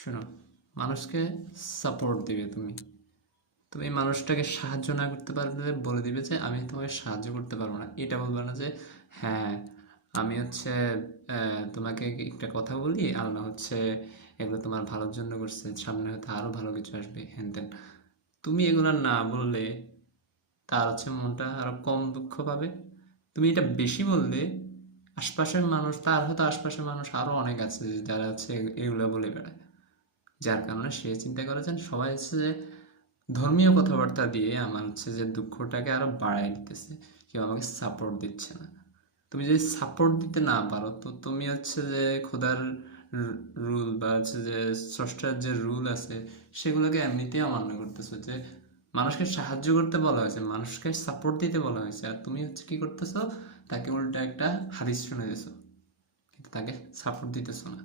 শোনো, মানুষকে সাপোর্ট দিবে তুমি। তুমি মানুষটাকে সাহায্য না করতে পারলে বলে দিবে যে আমি তোমাকে সাহায্য করতে পারবো না। এটা বলবে না যে হ্যাঁ আমি তোমাকে একটা কথা বলি, আল্লাহ এগুলো তোমার ভালোর জন্য করছে, সামনে হয়তো আরো ভালো কিছু আসবে হ্যান ত্যান। তুমি এগুলো না বললে তার মনটা আরো কম দুঃখ পাবে। তুমি এটা বেশি বললে আশপাশের মানুষ, তার হয়তো আশপাশের মানুষ আরো অনেক আছে যারা এগুলো বলে বেড়ায়, যার কারণে সে চিন্তা করে যে সবাই যে ধর্মীয় কথাবার্তা দিয়ে আমার যে দুঃখটাকে আরো বাড়ায় দিতেছে, কেউ আমাকে সাপোর্ট দিচ্ছে না। তুমি যদি সাপোর্ট দিতে না পারো তো তুমি যে খোদার রুল বা যে স্রষ্টার যে রুল আছে সেগুলোকে এমনিতেই অমান্য করতেছো। যে মানুষকে সাহায্য করতে বলা হয়েছে, মানুষকে সাপোর্ট দিতে বলা হয়েছে, আর তুমি কি করতেছো, তাকে উল্টা একটা হাদিস শুনে দিছো, কিন্তু তাকে সাপোর্ট দিতেছো না।